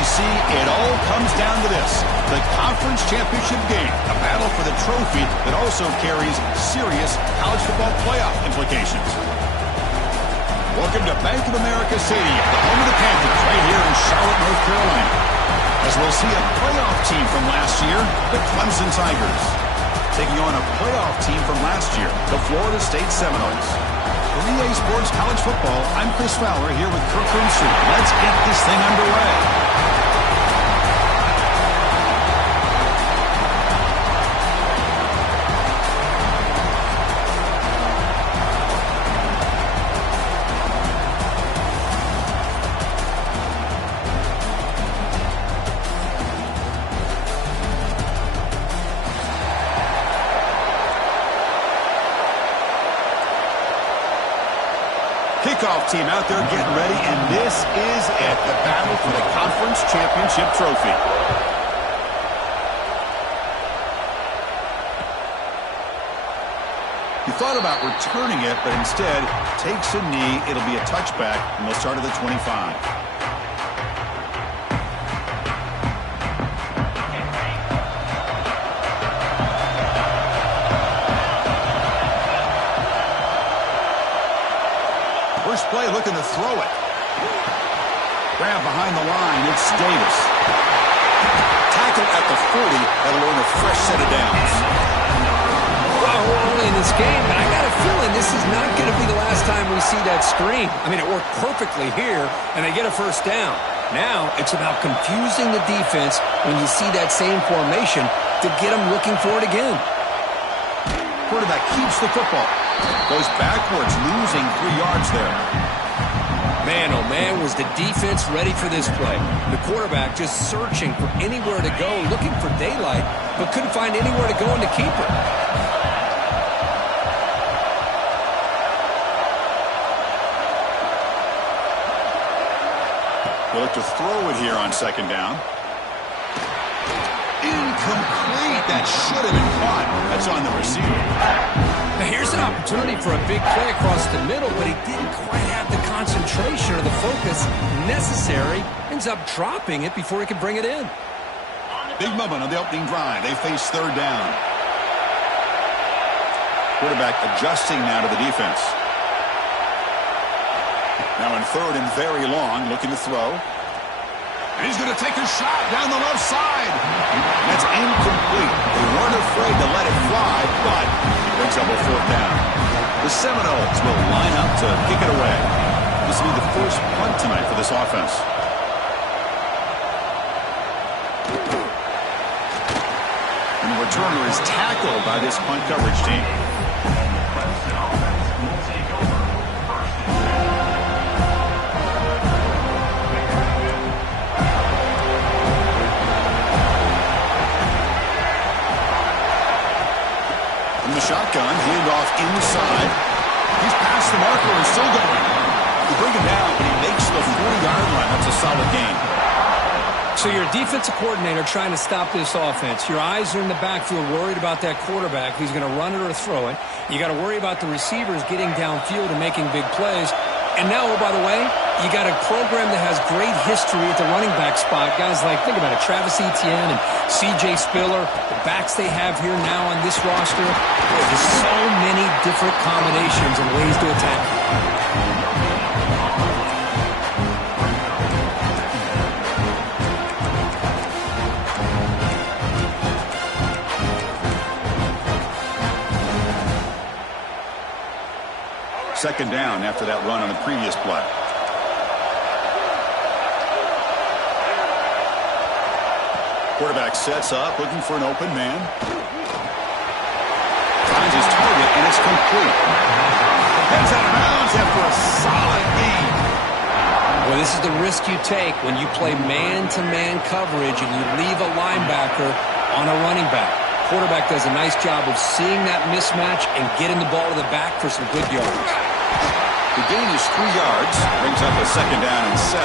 ACC, it all comes down to this. The conference championship game, a battle for the trophy that also carries serious college football playoff implications. Welcome to Bank of America Stadium, the home of the Panthers, right here in Charlotte, North Carolina. As we'll see a playoff team from last year, the Clemson Tigers, taking on a playoff team from last year, the Florida State Seminoles. For EA Sports College Football, I'm Chris Fowler here with Kirk Runstreet. Let's get this thing underway. Kickoff team out there getting ready, and this is it, the battle for the conference championship trophy. He thought about returning it, but instead takes a knee. It'll be a touchback, and they'll start at the 25. First play, looking to throw it. Grab behind the line, it's Davis. Tackle at the 40, that'll earn a fresh set of downs. Well, we're early in this game, but I got a feeling this is not going to be the last time we see that screen. I mean, it worked perfectly here, and they get a first down. Now, it's about confusing the defense when you see that same formation to get them looking for it again. Quarterback keeps the football. Goes backwards, losing 3 yards there. Man, oh man, was the defense ready for this play. The quarterback just searching for anywhere to go, looking for daylight, but couldn't find anywhere to go in the keeper. They look to throw it here on second down. Incomplete. That should have been caught. That's on the receiver. Now here's an opportunity for a big play across the middle, but he didn't quite have the concentration or the focus necessary. Ends up dropping it before he could bring it in. Big moment on the opening drive. They face third down. Quarterback adjusting now to the defense. Now in third and very long, looking to throw. And he's going to take a shot down the left side. That's incomplete. They weren't afraid to let it fly, but he brings up a fourth down. The Seminoles will line up to kick it away. This will be the first punt tonight for this offense. And the returner is tackled by this punt coverage team. Shotgun, handoff inside. He's past the marker and still going. They bring him down, but he makes the 40-yard line. That's a solid gain. So you're a defensive coordinator trying to stop this offense. Your eyes are in the backfield, worried about that quarterback who's going to run it or throw it. You got to worry about the receivers getting downfield and making big plays. And now, oh, by the way, you got a program that has great history at the running back spot. Guys like, think about it, Travis Etienne and C.J. Spiller, the backs they have here now on this roster. There's so many different combinations and ways to attack. Second down after that run on the previous play. Quarterback sets up, looking for an open man. Finds his target, and it's complete. Heads out of bounds after a solid gain. Well, this is the risk you take when you play man-to-man coverage and you leave a linebacker on a running back. Quarterback does a nice job of seeing that mismatch and getting the ball to the back for some good yards. The gain is 3 yards, brings up a second down and 7.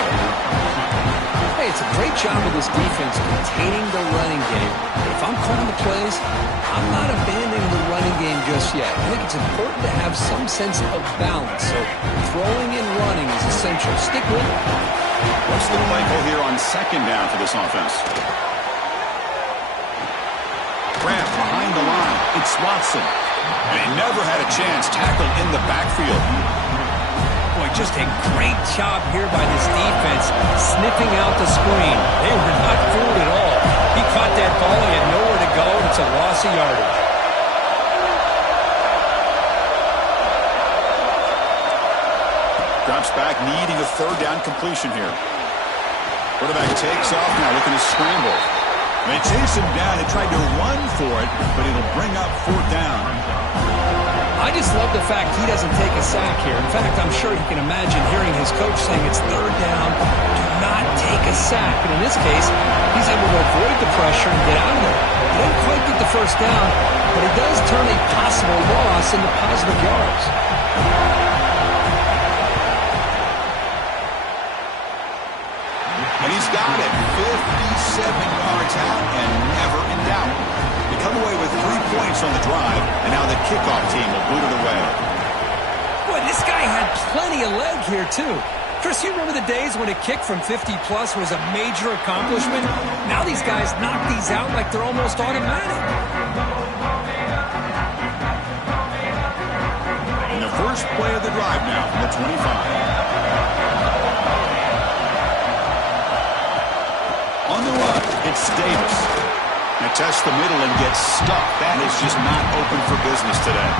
Hey, it's a great job of this defense containing the running game. But if I'm calling the plays, I'm not abandoning the running game just yet. I think it's important to have some sense of balance. So throwing and running is essential. Stick with it. What's the play call here on second down for this offense? Grant behind the line. It's Watson. And he never had a chance, tackled in the backfield. Boy, just a great job here by this defense, sniffing out the screen. They were not fooled at all. He caught that ball, he had nowhere to go, and it's a loss of yardage. Drops back, needing a third down completion here. Quarterback takes off now, looking to scramble. They chase him down. They tried to run for it, but it'll bring up fourth down. I just love the fact he doesn't take a sack here. In fact, I'm sure he can imagine hearing his coach saying it's third down, do not take a sack. And in this case, he's able to avoid the pressure and get out of there. He doesn't quite get the first down, but he does turn a possible loss into positive yards. And he's got it. 57 yards out and never in doubt. They come away with 3 points on the drive, and now the kickoff team will boot it away. Boy, this guy had plenty of leg here, too. Chris, you remember the days when a kick from 50-plus was a major accomplishment? Now these guys knock these out like they're almost automatic. And the first play of the drive now from the 25. On the run, it's Davis. Now tests the middle and gets stuck. That is just not open for business today.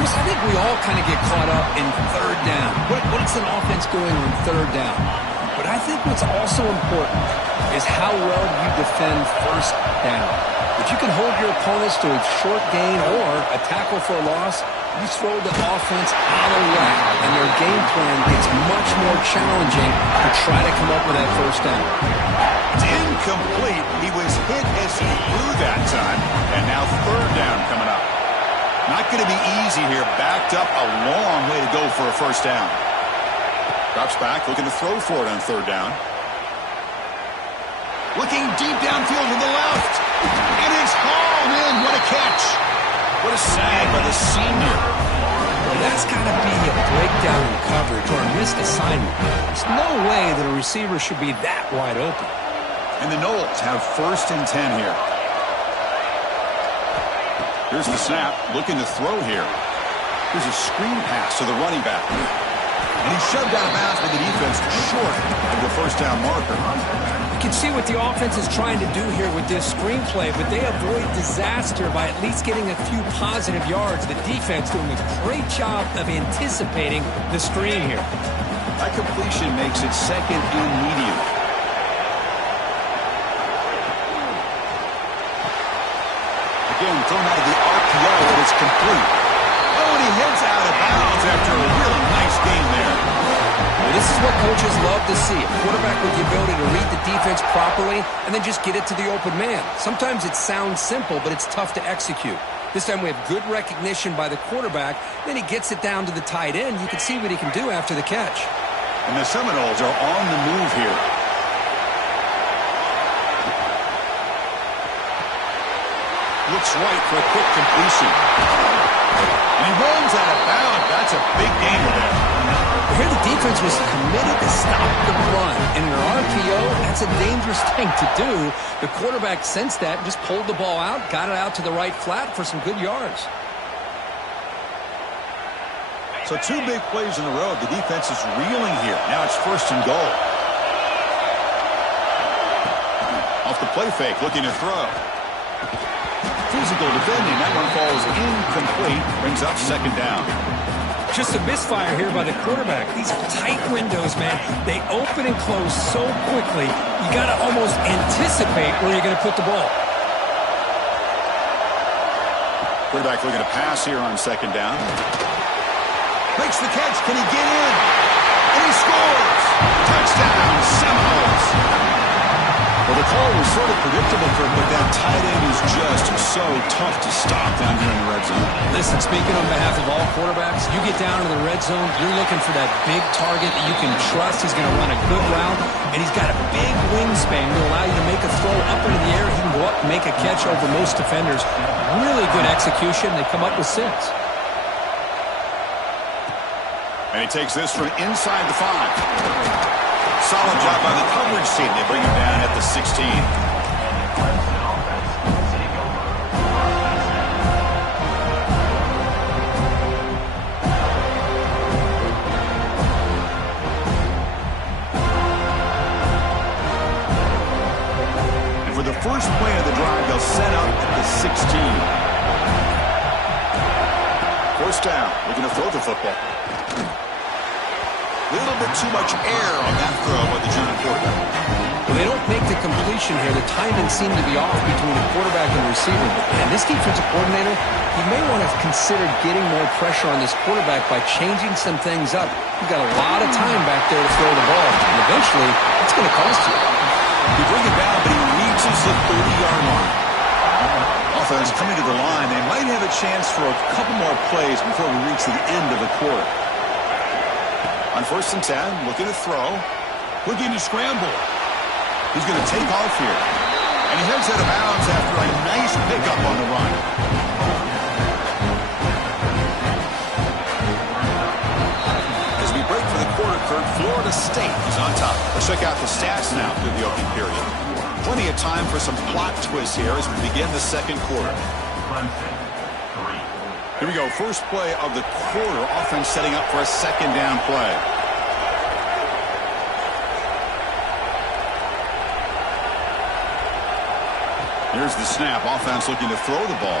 Chris, I think we all kind of get caught up in third down. What's an offense doing on third down? But I think what's also important is how well you defend first down. If you can hold your opponents to a short gain or a tackle for a loss, you throw the offense out of whack, and their game plan gets much more challenging to try to come up with that first down. It's incomplete. He was hit as he threw that time, and now third down coming up. Not going to be easy here. Backed up a long way to go for a first down. Drops back, looking to throw for it on third down. Looking deep downfield to the left. And it's hauled in. What a catch. What a sag by the senior. Well, that's got to be a breakdown in coverage or a missed assignment. There's no way that a receiver should be that wide open. And the Knowles have first and 10 here. Here's the snap, looking to throw here. Here's a screen pass to the running back. And he's shoved out of bounds by the defense short of the first down marker. You can see what the offense is trying to do here with this screenplay, but they avoid disaster by at least getting a few positive yards. The defense doing a great job of anticipating the screen here. That completion makes it second and medium. Again, thrown out of the RPO, and it's complete. Oh, and he heads out of bounds after a really nice game there. Well, this is what coaches love to see. A quarterback with the ability to read the defense properly and then just get it to the open man. Sometimes it sounds simple, but it's tough to execute. This time we have good recognition by the quarterback. Then he gets it down to the tight end. You can see what he can do after the catch. And the Seminoles are on the move here. Looks right for a quick completion. And he runs out of bounds. That's a big gainer there. Here the defense was committed to stop the run. And in an RPO, that's a dangerous thing to do. The quarterback sensed that, just pulled the ball out, got it out to the right flat for some good yards. So 2 big plays in a row. The defense is reeling here. Now it's first and goal. Off the play fake, looking to throw. Physical defending. That one falls incomplete. Brings up second down. Just a misfire here by the quarterback. These tight windows, man, they open and close so quickly. You got to almost anticipate where you're going to put the ball. Quarterback looking to pass here on second down. Makes the catch. Can he get in? And he scores. Touchdown, Seminoles. Well, the call was sort of predictable, Kirk, but that tight end is just so tough to stop down here in the red zone. Listen, speaking on behalf of all quarterbacks, you get down to the red zone, you're looking for that big target that you can trust. He's going to run a good route, and he's got a big wingspan to allow you to make a throw up into the air. He can go up and make a catch over most defenders. Really good execution. They come up with 6. And he takes this from inside the 5. Solid job by the coverage team. They bring him down at the 16. And for the first play of the drive, they'll set up at the 16. First down, looking to throw the football. A little bit too much air on that throw by the junior quarterback. Well, they don't make the completion here. The timing seemed to be off between the quarterback and the receiver. And this defensive coordinator, he may want to consider getting more pressure on this quarterback by changing some things up. You've got a lot of time back there to throw the ball. And eventually, it's going to cost you. You bring it down, but he reaches the 30-yard line. Offense coming to the line. They might have a chance for a couple more plays before we reach the end of the quarter. On 1st and 10, looking to throw. Looking to scramble. He's going to take off here. And he heads out of bounds after a nice pickup on the run. As we break for the quarter, Kurt, Florida State is on top. Let's check out the stats now through the opening period. Plenty of time for some plot twists here as we begin the second quarter. Here we go. First play of the quarter. Offense setting up for a second down play. Here's the snap. Offense looking to throw the ball.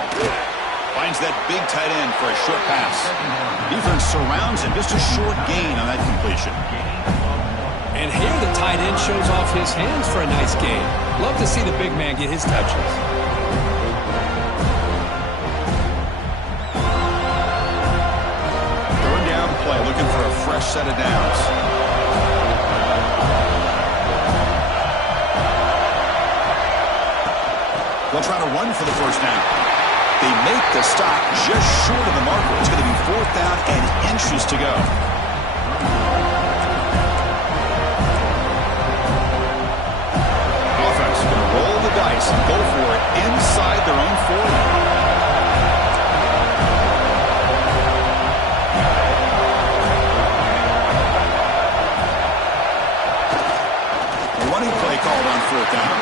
Finds that big tight end for a short pass. Defense surrounds him. Just a short gain on that completion. And here the tight end shows off his hands for a nice gain. Love to see the big man get his touches. Play, looking for a fresh set of downs. They'll try to run for the first down. They make the stop just short of the marker. It's going to be 4th down and inches to go. Offense is going to roll the dice and go for it inside their own 40. Called on 4th down.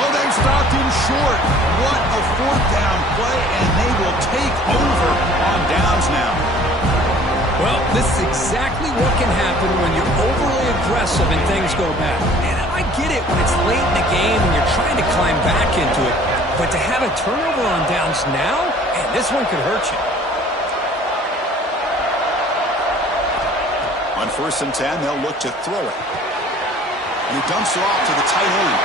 Oh, they stopped him short. What a 4th down play, and they will take over on downs now. Well, this is exactly what can happen when you're overly aggressive and things go bad. And I get it when it's late in the game and you're trying to climb back into it. But to have a turnover on downs now, man, this one could hurt you. On 1st and 10, they'll look to throw it. And he dumps it off to the tight end.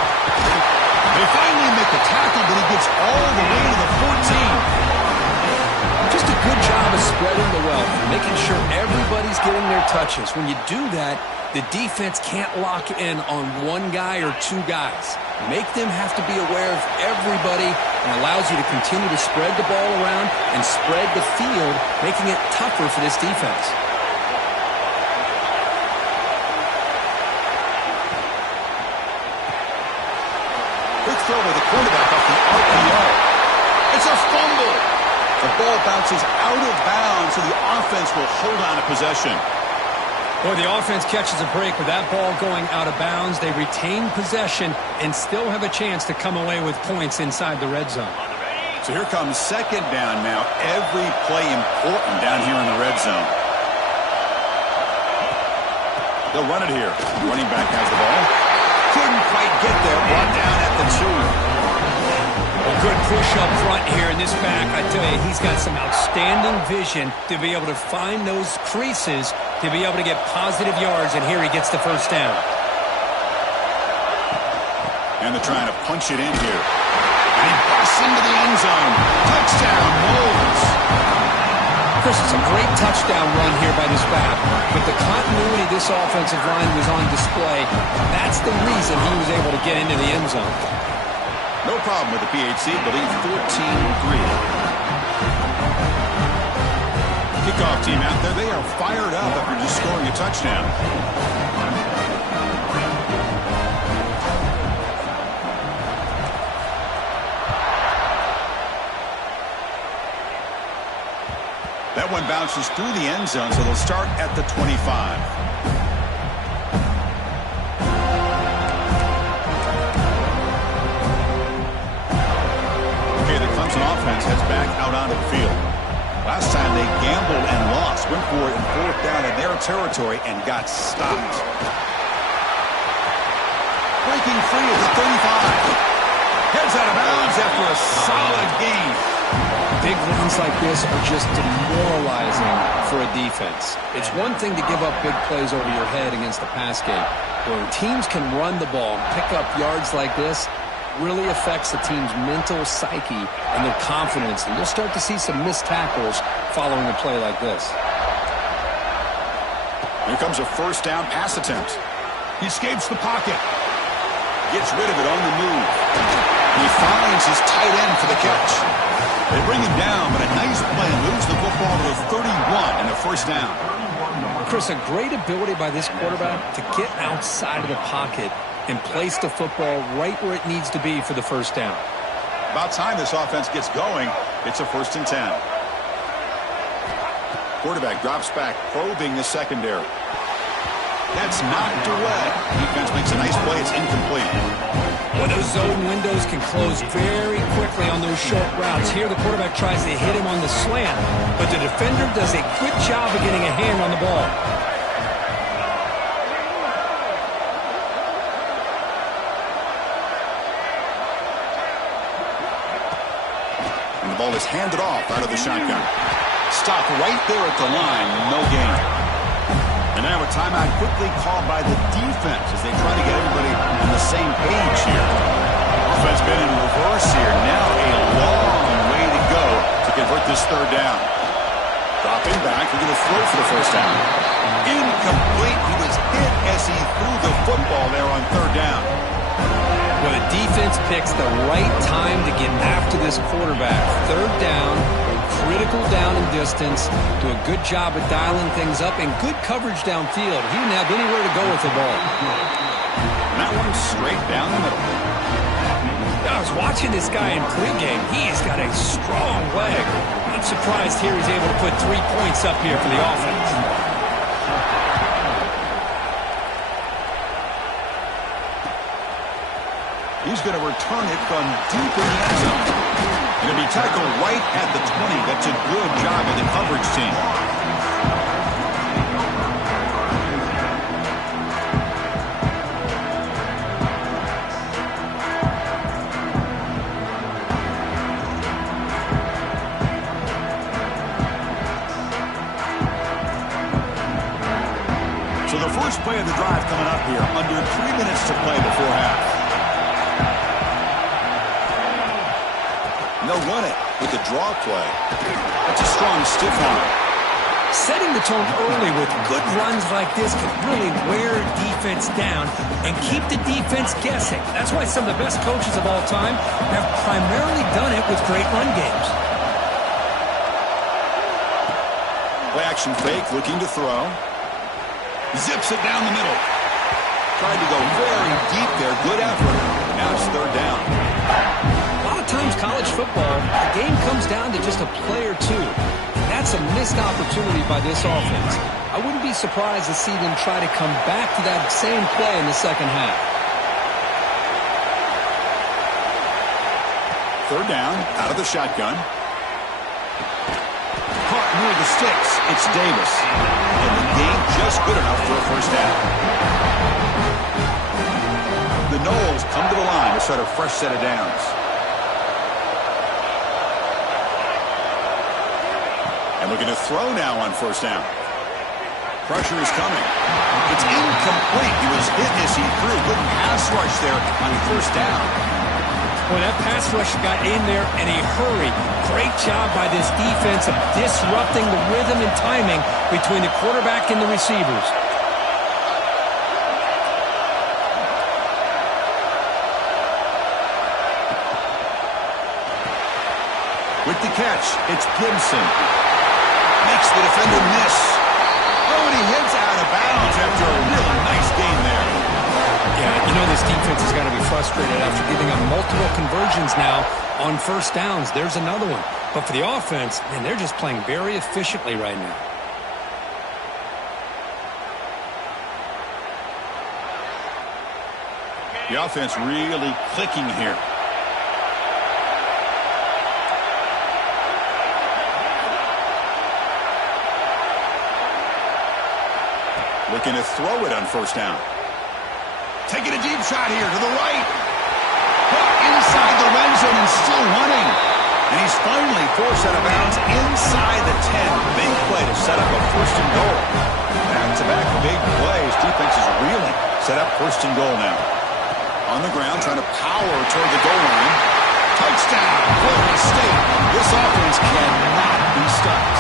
They finally make the tackle, but he gets all the way to the 14. Just a good job of spreading the wealth, making sure everybody's getting their touches. When you do that, the defense can't lock in on one guy or two guys. Make them have to be aware of everybody and allows you to continue to spread the ball around and spread the field, making it tougher for this defense. Throw with the quarterback off the RPO. It's a fumble. The ball bounces out of bounds, so the offense will hold on to possession. Boy, the offense catches a break with that ball going out of bounds. They retain possession and still have a chance to come away with points inside the red zone. So here comes 2nd down now. Every play important down here in the red zone. They'll run it here. The running back has the ball. Couldn't quite get there. Brought down at the 2. A good push up front here in this back. I tell you, he's got some outstanding vision to be able to find those creases, to be able to get positive yards, and here he gets the first down. And they're trying to punch it in here. And he busts into the end zone. Touchdown, Knowles. Chris, it's a great touchdown run here by this back. But the continuity of this offensive line was on display. That's the reason he was able to get into the end zone. No problem with the PHC, believe 14-3. Kickoff team out there, they are fired up after just scoring a touchdown. That That one bounces through the end zone, so they'll start at the 25. Okay, the Clemson offense heads back out onto the field. Last time they gambled and lost, went for it in 4th down in their territory and got stopped. Breaking free at the 35. Heads out of bounds after a solid gain. Big runs like this are just demoralizing for a defense. It's one thing to give up big plays over your head against the pass game. When teams can run the ball and pick up yards like this, really affects the team's mental psyche and their confidence. And you'll start to see some missed tackles following a play like this. Here comes a 1st down pass attempt. He escapes the pocket. Gets rid of it on the move. He finds his tight end for the catch. They bring him down, but a nice play moves the football to the 31 and a 1st down. Chris, a great ability by this quarterback to get outside of the pocket and place the football right where it needs to be for the 1st down. About time this offense gets going. It's a 1st and 10. Quarterback drops back, probing the secondary. That's knocked away. Defense makes a nice play. It's incomplete. Well, those zone windows can close very quickly on those short routes. Here the quarterback tries to hit him on the slant, but the defender does a good job of getting a hand on the ball. And the ball is handed off out of the shotgun. Stop right there at the line. No gain. And now a timeout quickly called by the defense as they try to get everybody on the same page here. Offense been in reverse here. Now a long way to go to convert this 3rd down. Dropping back, we're going to throw for the 1st down. Incomplete. He was hit as he threw the football there on 3rd down. Well, the defense picks the right time to get after this quarterback. 3rd down. Critical down and distance. Do a good job of dialing things up and good coverage downfield. He didn't have anywhere to go with the ball. And that one straight down the middle. I was watching this guy in pregame. He's got a strong leg. I'm surprised here he's able to put 3 points up here for the offense. He's going to return it from deep in the end zone. Going to be tackled right at the 20. That's a good job of the coverage team. So the first play of the drive coming up here. Under 3 minutes to play before half. They'll run it with the draw play. That's a strong stiff arm. Setting the tone early with good runs like this can really wear defense down and keep the defense guessing. That's why some of the best coaches of all time have primarily done it with great run games. Play action fake, looking to throw. Zips it down the middle. Tried to go very deep there. Good effort. Now it's 3rd down. A lot of times college football, the game comes down to just a play or two. That's a missed opportunity by this offense. I wouldn't be surprised to see them try to come back to that same play in the 2nd half. 3rd down, out of the shotgun. Caught near the sticks. It's Davis. And the game just good enough for a 1st down. The Noles come to the line to start a fresh set of downs. And looking to throw now on 1st down. Pressure is coming. It's incomplete. He was hit as he threw. Good pass rush there on 1st down. Well, that pass rush got in there in a hurry. Great job by this defense of disrupting the rhythm and timing between the quarterback and the receivers. With the catch, it's Clemson. Makes the defender miss. Oh, and he hits out of bounds after a really nice game there. Yeah, know this defense is going to be frustrated after giving them multiple conversions now on first downs. There's another one. But for the offense, man, they're just playing very efficiently right now. The offense really clicking here. Looking to throw it on first down. Taking a deep shot here to the right. Inside the red zone and still running. And he's finally forced out of bounds inside the 10. Big play to set up a first and goal. Back-to-back big plays. Defense is reeling. Set up first and goal now. On the ground, trying to power toward the goal line. Touchdown, Florida State. This offense cannot be stopped.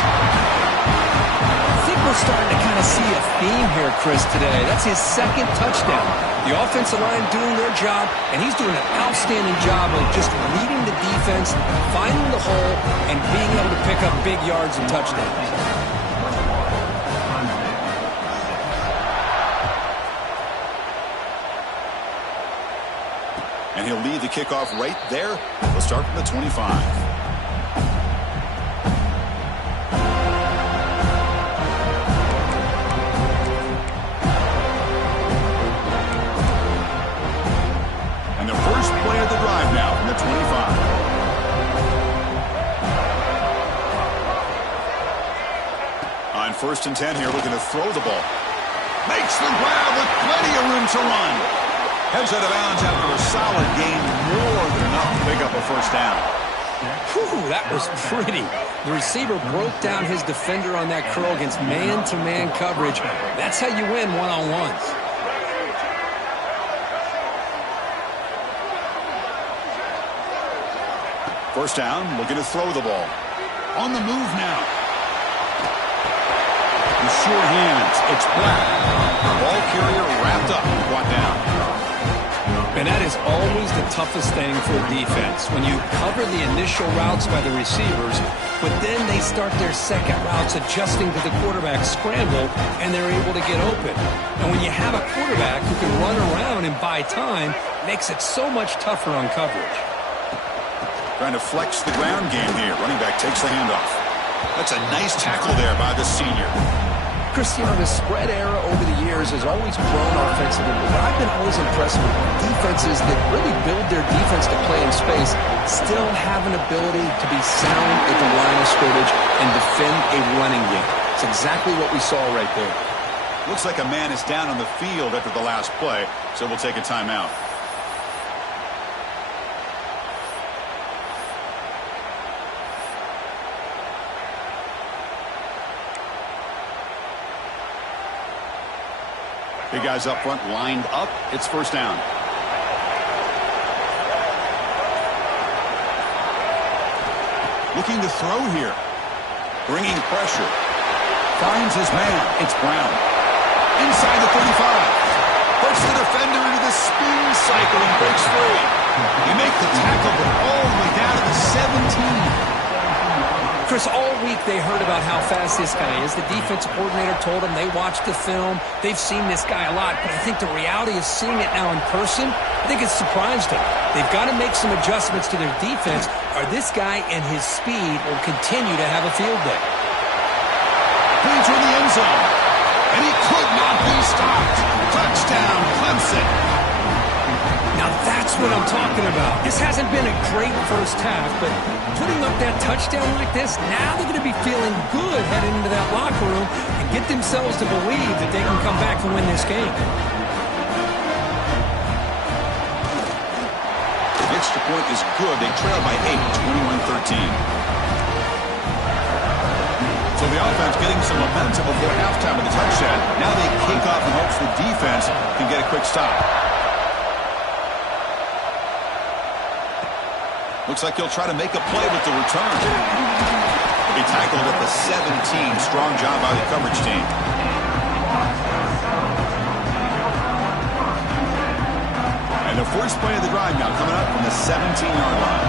I think we're starting to kind of see a theme here, Chris, today. That's his second touchdown. The offensive line doing their job, and he's doing an outstanding job of just reading the defense, finding the hole, and being able to pick up big yards and touchdowns. And he'll lead the kickoff right there. We'll start from the 25. And the first play of the drive now from the 25. On 1st and 10 here, looking to throw the ball. Makes the grab with plenty of room to run. Heads out of bounds after a solid gain, more than enough to pick up a first down. Whew, that was pretty. The receiver broke down his defender on that curl against man-to-man coverage. That's how you win one-on-ones. First down, looking to throw the ball. On the move now. With sure hands, it's Black. The ball carrier wrapped up and brought down. And that is always the toughest thing for a defense. When you cover the initial routes by the receivers, but then they start their second routes adjusting to the quarterback scramble, and they're able to get open. And when you have a quarterback who can run around and buy time, it makes it so much tougher on coverage. Trying to flex the ground game here. Running back takes the handoff. That's a nice tackle there by the senior. Cristiano, the spread era over the years has always grown offensively, but I've been always impressed with defenses that really build their defense to play in space, still have an ability to be sound at the line of scrimmage and defend a running game. It's exactly what we saw right there. Looks like a man is down on the field after the last play, so we'll take a timeout. Big guys up front lined up. It's first down. Looking to throw here. Bringing pressure. Finds his man. It's Brown. Inside the 35. Puts the defender into the spin cycle and breaks free. You make the tackle, but all the way down to the 17. Chris, all week they heard about how fast this guy is. The defensive coordinator told them they watched the film. They've seen this guy a lot, but I think the reality is seeing it now in person, I think it's surprised them. They've got to make some adjustments to their defense, or this guy and his speed will continue to have a field day. Clean through the end zone, and he could not be stopped. Touchdown, Clemson. Now that's what I'm talking about. This hasn't been a great first half, but putting up that touchdown like this, now they're going to be feeling good heading into that locker room and get themselves to believe that they can come back and win this game. The extra point is good. They trail by 8, 21-13. So the offense getting some momentum before halftime with the touchdown. Now they kick off in hopes the defense can get a quick stop. Looks like he'll try to make a play with the return. He'll be tackled at the 17. Strong job by the coverage team. And the first play of the drive now coming up from the 17-yard line.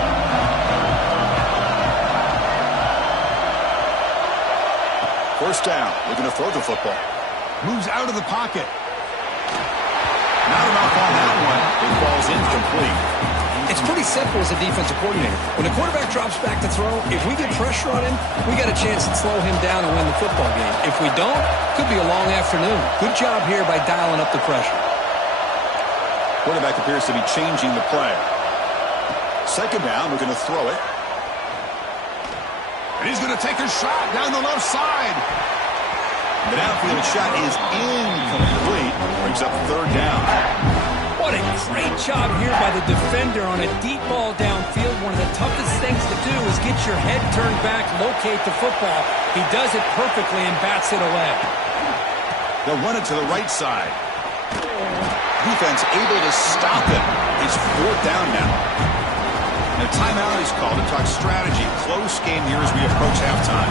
First down. Looking to throw the football. Moves out of the pocket. Not enough on that one. falls incomplete. It's pretty simple as a defensive coordinator. When the quarterback drops back to throw, if we get pressure on him, we got a chance to slow him down and win the football game. If we don't, could be a long afternoon. Good job here by dialing up the pressure. Quarterback appears to be changing the play. Second down, we're going to throw it. And he's going to take a shot down the left side. The downfield shot is incomplete. Brings up third down. What a great job here by the defender on a deep ball downfield. One of the toughest things to do is get your head turned back, locate the football. He does it perfectly and bats it away. They'll run it to the right side. Defense able to stop it. It's fourth down now. And a timeout is called to talk strategy. Close game here as we approach halftime.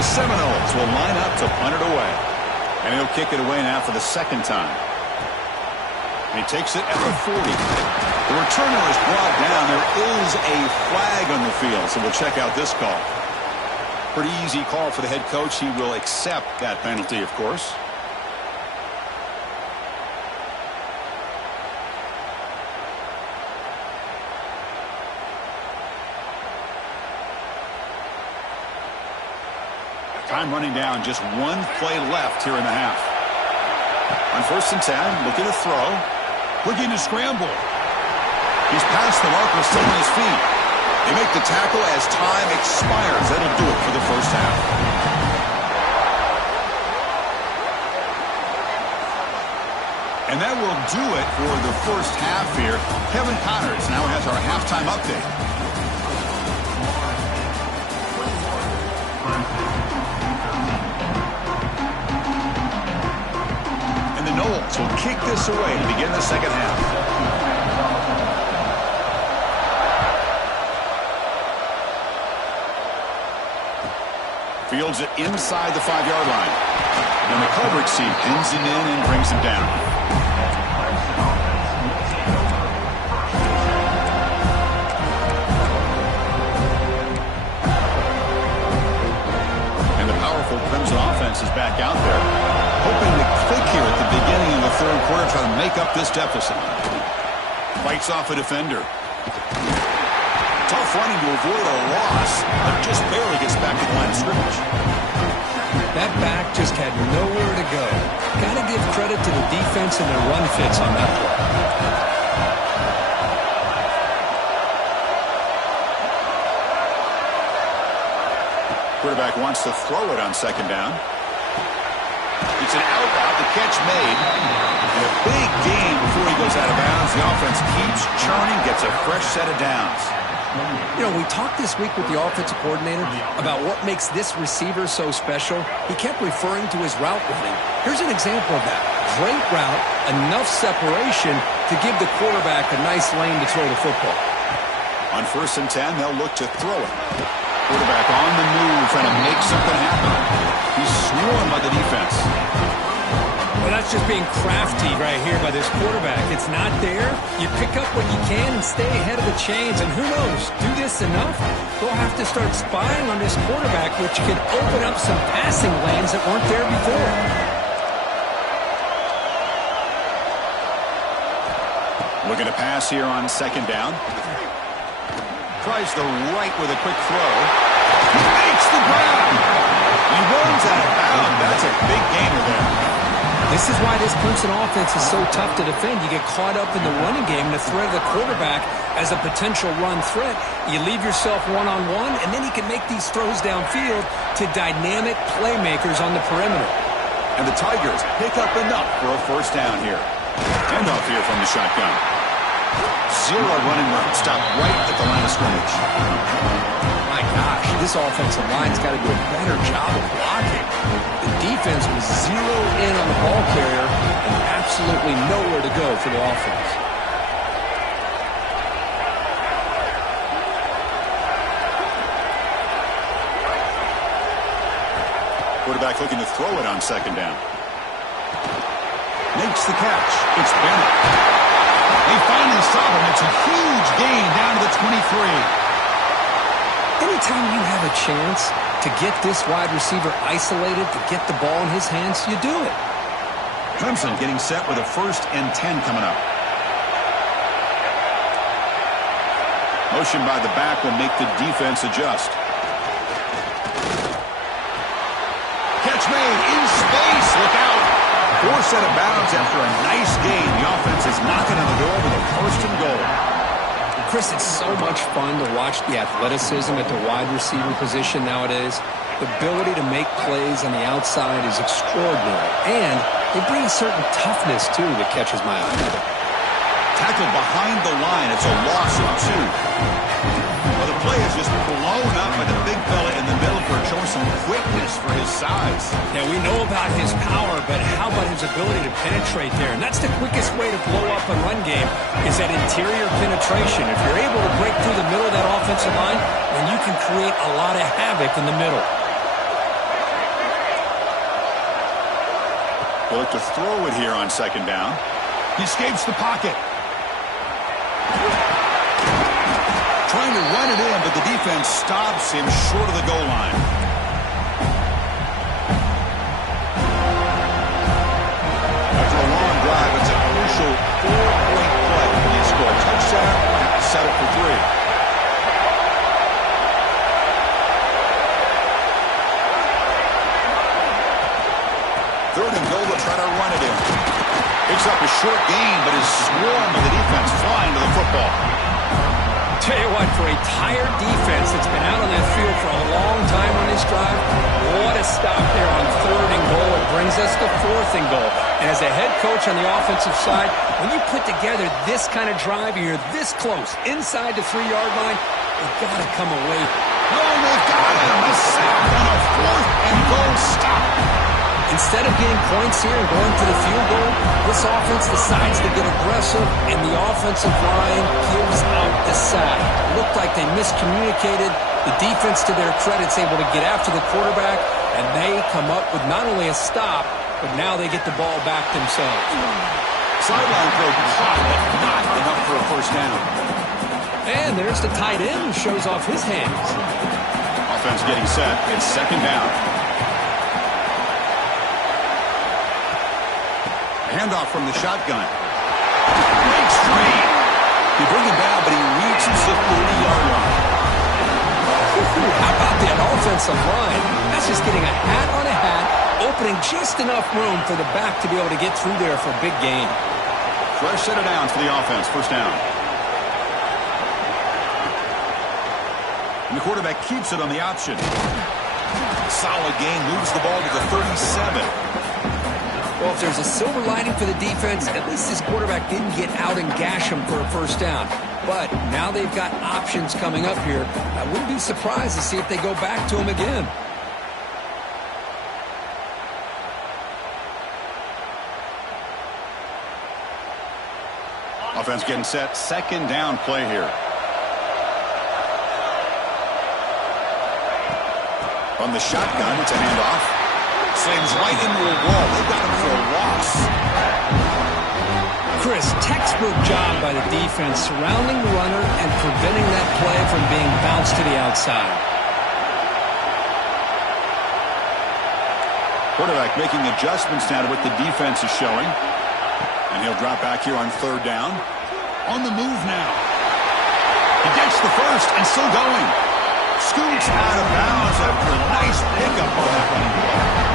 The Seminoles will line up to punt it away. And he'll kick it away now for the second time. And he takes it at the 40. The returner is brought down. There is a flag on the field, so we'll check out this call. Pretty easy call for the head coach. He will accept that penalty, of course. Time running down, just one play left here in the half. On 1st and 10, looking to throw. Looking to scramble. He's past the marker, still on his feet. They make the tackle as time expires. That'll do it for the first half. And that will do it for the first half here. Kevin Connors now has our halftime update. Knowles will kick this away to begin the second half. Fields it inside the 5-yard line. And the coverage team pins him in and brings him down. And the powerful Clemson offense is back out there, hoping to click here at the beginning of the third quarter, try to make up this deficit. Fights off a defender. Tough running to avoid a loss, but just barely gets back to the line of scrimmage. That back just had nowhere to go. Got to give credit to the defense and their run fits on that play. Quarterback wants to throw it on second down. It's an out route, the catch made. And a big gain before he goes out of bounds. The offense keeps churning, gets a fresh set of downs. You know, we talked this week with the offensive coordinator about what makes this receiver so special. He kept referring to his route running. Here's an example of that. Great route, enough separation to give the quarterback a nice lane to throw the football. On 1st and 10, they'll look to throw it. Quarterback on the move, trying to make something happen. He's swarmed by the defense. Well, that's just being crafty right here by this quarterback. It's not there. You pick up what you can and stay ahead of the chains. And who knows, do this enough, we'll have to start spying on this quarterback, which can open up some passing lanes that weren't there before. Looking to pass here on second down. Tries the right with a quick throw. He makes the grab. He runs out of bounds. That's a big gainer there. This is why this Clemson offense is so tough to defend. You get caught up in the running game, the threat of the quarterback as a potential run threat. You leave yourself one-on-one, and then he can make these throws downfield to dynamic playmakers on the perimeter. And the Tigers pick up enough for a first down here. Handoff here from the shotgun. Zero running room. Stop right at the line of scrimmage. My gosh, this offensive line's got to do a better job of blocking. The defense was zeroed in on the ball carrier and absolutely nowhere to go for the offense. Quarterback looking to throw it on second down. Makes the catch. It's Bennett. They finally stop him. It's a huge gain down to the 23. Anytime you have a chance to get this wide receiver isolated, to get the ball in his hands, you do it. Clemson getting set with a 1st and 10 coming up. Motion by the back will make the defense adjust. Catch made in space. Look out. Forced out of bounds after a nice gain. The offense is knocking on the door with a first and goal. Chris, it's so much fun to watch the athleticism at the wide receiver position nowadays. The ability to make plays on the outside is extraordinary. And they bring a certain toughness, too, that catches my eye. Tackled behind the line. It's a loss of 2. Well, the play is just blown up by the big fella in the middle for showing some quickness for his size. Yeah, we know about his power, but how about his ability to penetrate there? And that's the quickest way to blow up a run game is that interior penetration. If you're able to break through the middle of that offensive line, then you can create a lot of havoc in the middle. They'll look to throw it here on second down. He escapes the pocket. Trying to run it in, but the defense stops him short of the goal line. After a long drive, it's a crucial 4-point play. He scored a touchdown, set it for 3. Third and goal to try to run it in. Picks up a short gain, but is swarmed with the defense flying to the football. Tell you what, for a tired defense that's been out on that field for a long time on this drive, what a stop there on third and goal. It brings us to fourth and goal. And as a head coach on the offensive side, when you put together this kind of drive and you're this close inside the 3-yard line, you've got to come away. No, they've got him. A sack on a fourth and goal stop. Instead of getting points here and going to the field goal, this offense decides to get aggressive, and the offensive line gives out the sack. It looked like they miscommunicated. The defense, to their credit, is able to get after the quarterback, and they come up with not only a stop, but now they get the ball back themselves. Sideline throw caught, but not enough for a first down. And there's the tight end who shows off his hands. Offense getting set. It's second down. Handoff from the shotgun. Breaks free. You bring him down, but he reaches the 30-yard line. How about that offensive line? That's just getting a hat on a hat, opening just enough room for the back to be able to get through there for a big gain. Fresh set of downs for the offense. First down. And the quarterback keeps it on the option. Solid gain. Moves the ball to the 37. Well, if there's a silver lining for the defense, at least this quarterback didn't get out and gash him for a first down. But now they've got options coming up here. I wouldn't be surprised to see if they go back to him again. Offense getting set. Second down play here. On the shotgun, it's a handoff. Slams right into a wall. They've got him for a loss. Chris, textbook job by the defense surrounding the runner and preventing that play from being bounced to the outside. Quarterback making adjustments now to what the defense is showing. And he'll drop back here on third down. On the move now. He gets the first and still going. Scoots out of bounds after a nice pickup on that running play.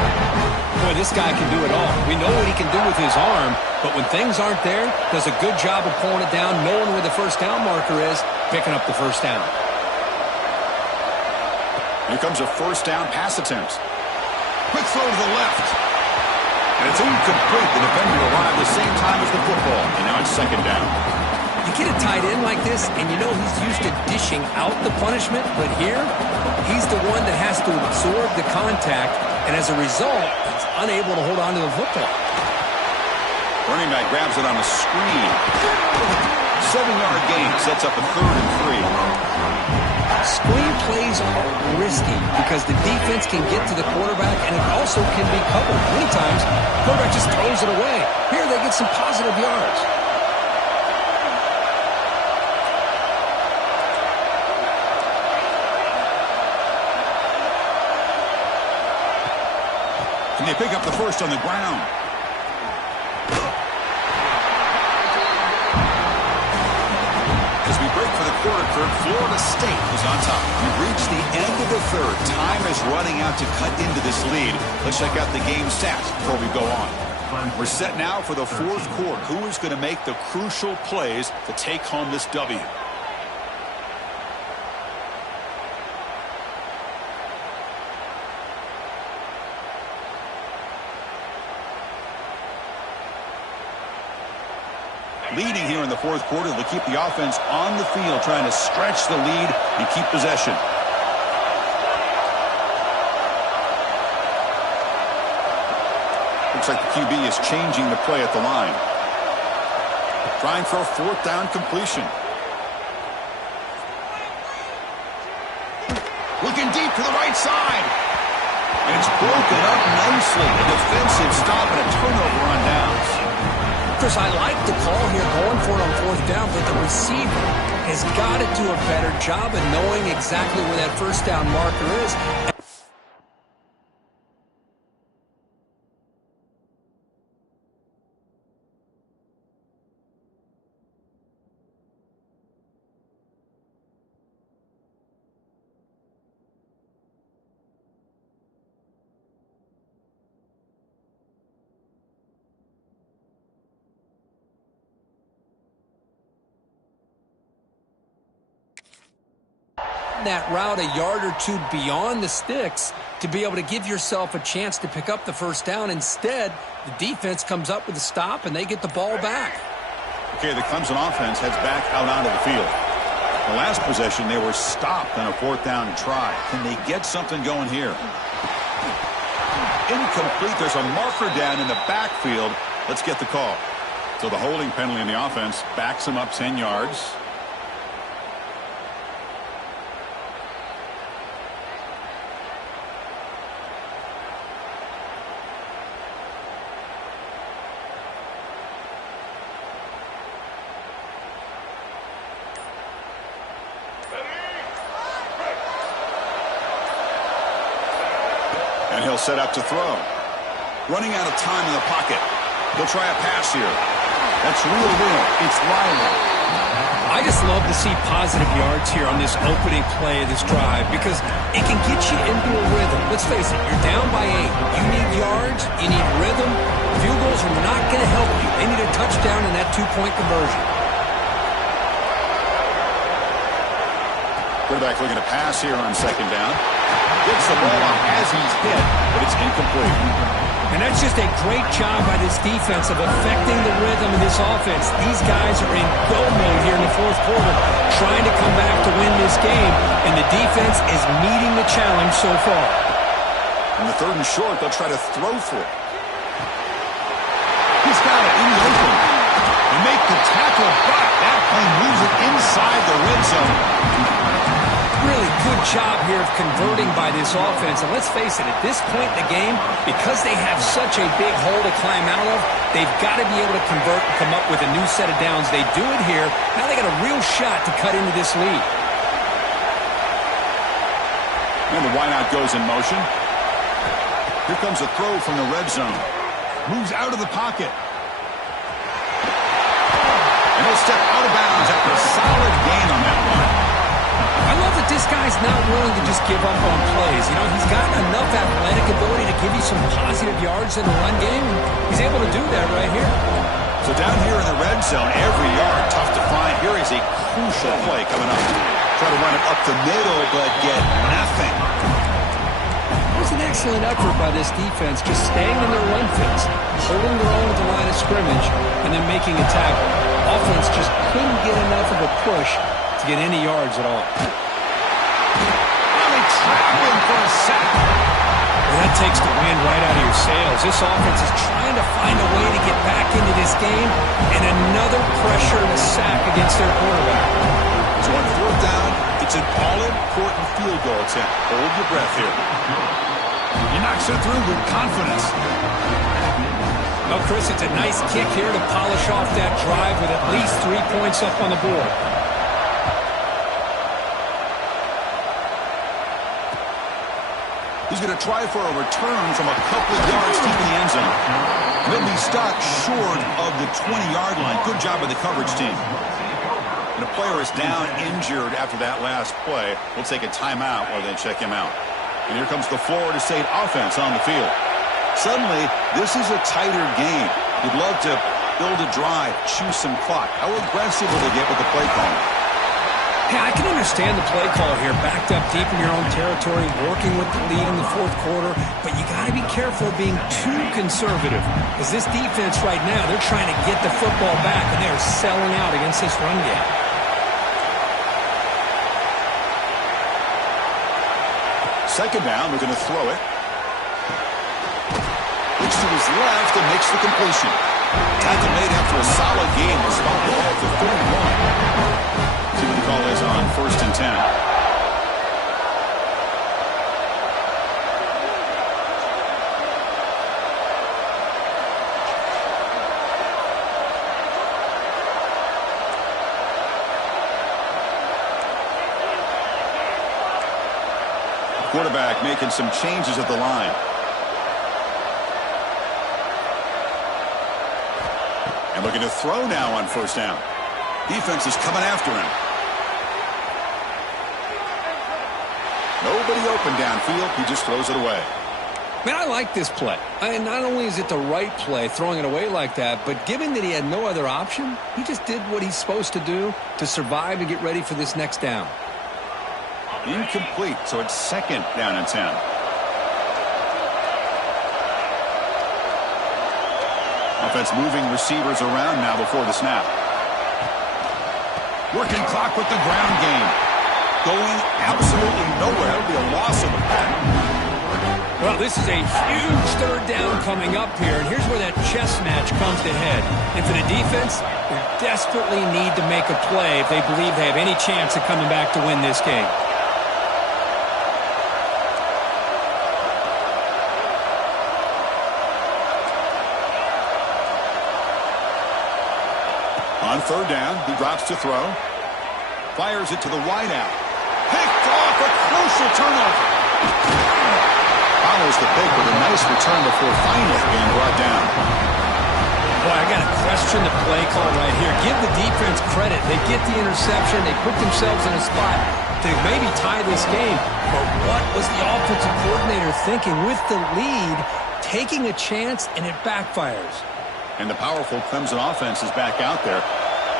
Boy, this guy can do it all. We know what he can do with his arm, but when things aren't there, does a good job of pulling it down, knowing where the first down marker is, picking up the first down. Here comes a first down pass attempt. Quick throw to the left. And it's incomplete. The defender arrived the same time as the football. And now it's second down. You get a tight end like this, and you know he's used to dishing out the punishment, but here, he's the one that has to absorb the contact, and as a result, he's unable to hold on to the football. Running back grabs it on a screen. 7-yard gain sets up a 3rd and 3. Screen plays are risky because the defense can get to the quarterback, and it also can be covered. Many times, the quarterback just throws it away. Here, they get some positive yards. And they pick up the first on the ground. As we break for the quarter record, Florida State is on top. We've reached the end of the third. Time is running out to cut into this lead. Let's check out the game stats before we go on. We're set now for the fourth quarter. Who is going to make the crucial plays to take home this W? Leading here in the fourth quarter to keep the offense on the field, trying to stretch the lead and keep possession. Looks like the QB is changing the play at the line. Trying for a fourth down completion. Looking deep to the right side. And it's broken up nicely. A defensive stop and a turnover on downs. Chris, I like the call here going for it on fourth down, but the receiver has got to do a better job of knowing exactly where that first down marker is. That route a yard or two beyond the sticks to be able to give yourself a chance to pick up the first down. Instead, the defense comes up with a stop and they get the ball back. Okay, the Clemson offense heads back out onto the field. The last possession, they were stopped on a fourth down try. Can they get something going here? Incomplete. There's a marker down in the backfield. Let's get the call. So the holding penalty in the offense backs them up 10 yards. And he'll set up to throw. Running out of time in the pocket. He'll try a pass here. That's real. It's Riley. I just love to see positive yards here on this opening play of this drive because it can get you into a rhythm. Let's face it, you're down by 8. You need yards. You need rhythm. Field goals are not going to help you. They need a touchdown in that two-point conversion. Quarterback looking to pass here on second down. Gets the ball off as he's hit, but it's incomplete. And that's just a great job by this defense of affecting the rhythm of this offense. These guys are in go mode here in the fourth quarter, trying to come back to win this game, and the defense is meeting the challenge so far. On the third and short, they'll try to throw for it. He's got it in the open. They make the tackle, but that plane moves it inside the red zone. Really good job here of converting by this offense. And let's face it, at this point in the game, because they have such a big hole to climb out of, they've got to be able to convert and come up with a new set of downs. They do it here. Now they got a real shot to cut into this lead. And the wideout goes in motion. Here comes a throw from the red zone. Moves out of the pocket. And he'll step out of bounds after a solid gain on that one. I love that this guy's not willing to just give up on plays. You know, he's got enough athletic ability to give you some positive yards in the run game, and he's able to do that right here. So down here in the red zone, every yard tough to find. Here is a crucial play coming up. Try to run it up the middle, but get nothing. It was an excellent effort by this defense, just staying in their run fits, holding their own at the line of scrimmage, and then making a tackle. Offense just couldn't get enough of a push to get any yards at all. Really traveling for a sack. Well, that takes the wind right out of your sails. This offense is trying to find a way to get back into this game, and another pressure and a sack against their quarterback. So on fourth down, it's an all-important field goal attempt. Hold your breath here. He knocks it through with confidence. Well, Chris, it's a nice kick here to polish off that drive with at least 3 points up on the board. He's going to try for a return from a couple of yards deep in the end zone. He'll be stuck short of the 20-yard line. Good job by the coverage team. And a player is down injured after that last play. We'll take a timeout while they check him out. And here comes the Florida State offense on the field. Suddenly, this is a tighter game. You'd love to build a drive, choose some clock. How aggressive will they get with the play call? Hey, I can understand the play call here, backed up deep in your own territory, working with the lead in the fourth quarter, but you got to be careful of being too conservative, because this defense right now, they're trying to get the football back, and they're selling out against this run game. Second down, they're going to throw it. Looks to his left and makes the completion. Tackle made after a solid game. Will spot the ball for 31. See what the call is on 1st and 10. Quarterback making some changes at the line. And looking to throw now on 1st down. Defense is coming after him. Nobody open downfield. He just throws it away. Man, I like this play. Not only is it the right play, throwing it away like that, but given that he had no other option, he just did what he's supposed to do to survive and get ready for this next down. Incomplete, so it's 2nd down and 10. Offense moving receivers around now before the snap. Working clock with the ground game. Going absolutely nowhere. It'll be a loss of the pack. Well, this is a huge 3rd down coming up here, and here's where that chess match comes to head. And for the defense, they desperately need to make a play if they believe they have any chance of coming back to win this game. On 3rd down, he drops to throw. Fires it to the wideout. Picked off, a crucial turnover. Follows the pick with a nice return before finally being brought down. Boy, I got to question the play call right here. Give the defense credit. They get the interception. They put themselves in a spot to maybe tie this game. But what was the offensive coordinator thinking with the lead, taking a chance, and it backfires? And the powerful Clemson offense is back out there.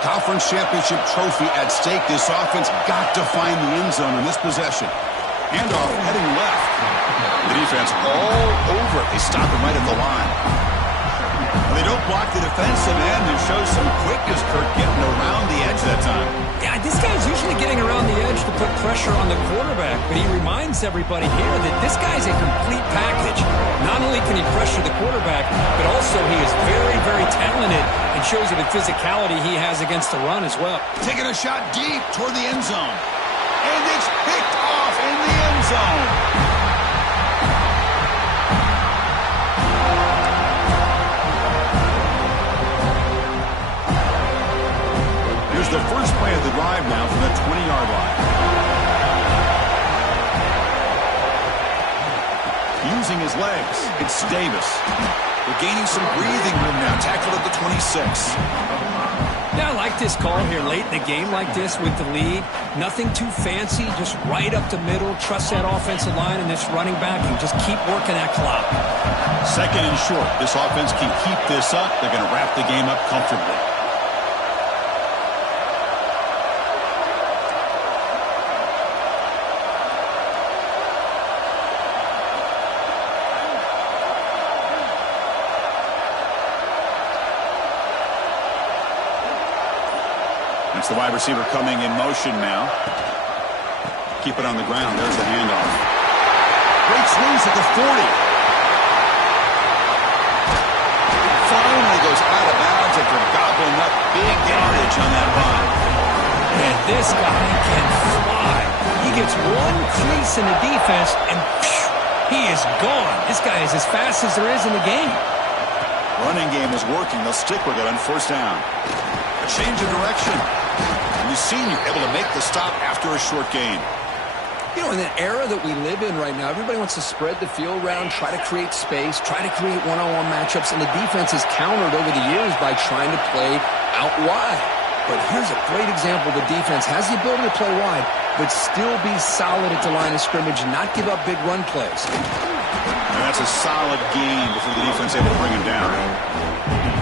Conference championship trophy at stake. This offense got to find the end zone in this possession. Handoff heading left. The defense all over it. They stop him right at the line. And they don't block the defensive end and show some quickness, Kirk, getting around the edge that time. Yeah, this guy's usually getting around the edge to put pressure on the quarterback, but he reminds everybody here that this guy's a complete package. Not only can he pressure the quarterback, but also he is very, very talented and shows you the physicality he has against the run as well. Taking a shot deep toward the end zone. And it's picked off in the end zone. Here's the first play of the drive now from the 20-yard line. Using his legs, it's Davis. They're gaining some breathing room now. Tackled at the 26. Yeah, I like this call here late in the game like this with the lead. Nothing too fancy, just right up the middle. Trust that offensive line and this running back and just keep working that clock. 2nd and short. This offense can keep this up. They're going to wrap the game up comfortably. It's the wide receiver coming in motion now. Keep it on the ground. There's the handoff. Breaks loose at the 40. Finally goes out of bounds after gobbling up big yardage on that run. And this guy can fly. He gets one crease in the defense, and phew, he is gone. This guy is as fast as there is in the game. Running game is working. They'll stick with it on 1st down. A change of direction. And you've seen you're able to make the stop after a short gain. You know, in the era that we live in right now, everybody wants to spread the field around, try to create space, try to create one-on-one matchups, and the defense has countered over the years by trying to play out wide. But here's a great example. The defense has the ability to play wide, but still be solid at the line of scrimmage and not give up big run plays. And that's a solid gain before the defense able to bring him down.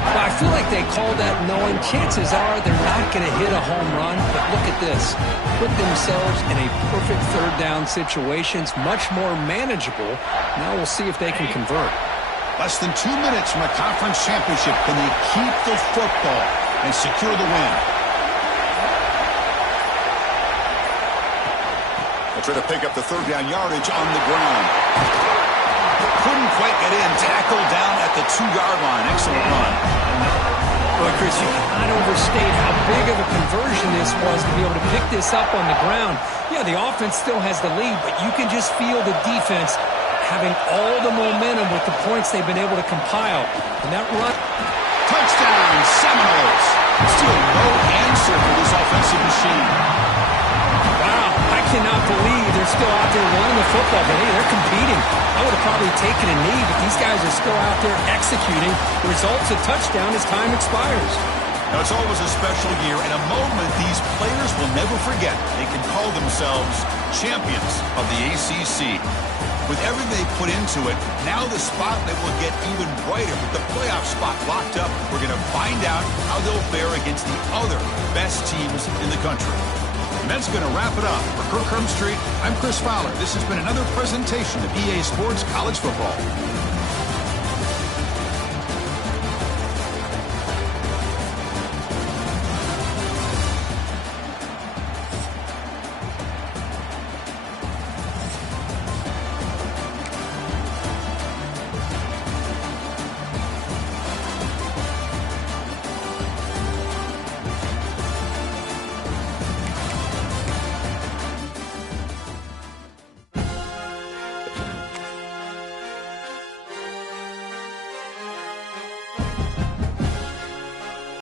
Well, I feel like they call that knowing chances are they're not going to hit a home run. But look at this. Put themselves in a perfect third down situation. It's much more manageable. Now we'll see if they can convert. Less than 2 minutes from a conference championship. Can they keep the football and secure the win? They'll try to pick up the third down yardage on the ground. Couldn't quite get in. Tackled down at the 2-yard line. Excellent run. Boy, Chris, you cannot overstate how big of a conversion this was to be able to pick this up on the ground. Yeah, the offense still has the lead, but you can just feel the defense having all the momentum with the points they've been able to compile. And that run... Touchdown, Seminoles. Still no answer for this offensive machine. Wow, I cannot believe they're still out there running the football. But hey, they're competing. I would have probably taken a knee, but these guys are still out there executing. The result's a touchdown as time expires. Now, it's always a special year and a moment these players will never forget. They can call themselves champions of the ACC. With everything they put into it, now the spotlight will get even brighter. With the playoff spot locked up, we're going to find out how they'll fare against the other best teams in the country. And that's going to wrap it up. For Kirk Street, I'm Chris Fowler. This has been another presentation of EA Sports College Football.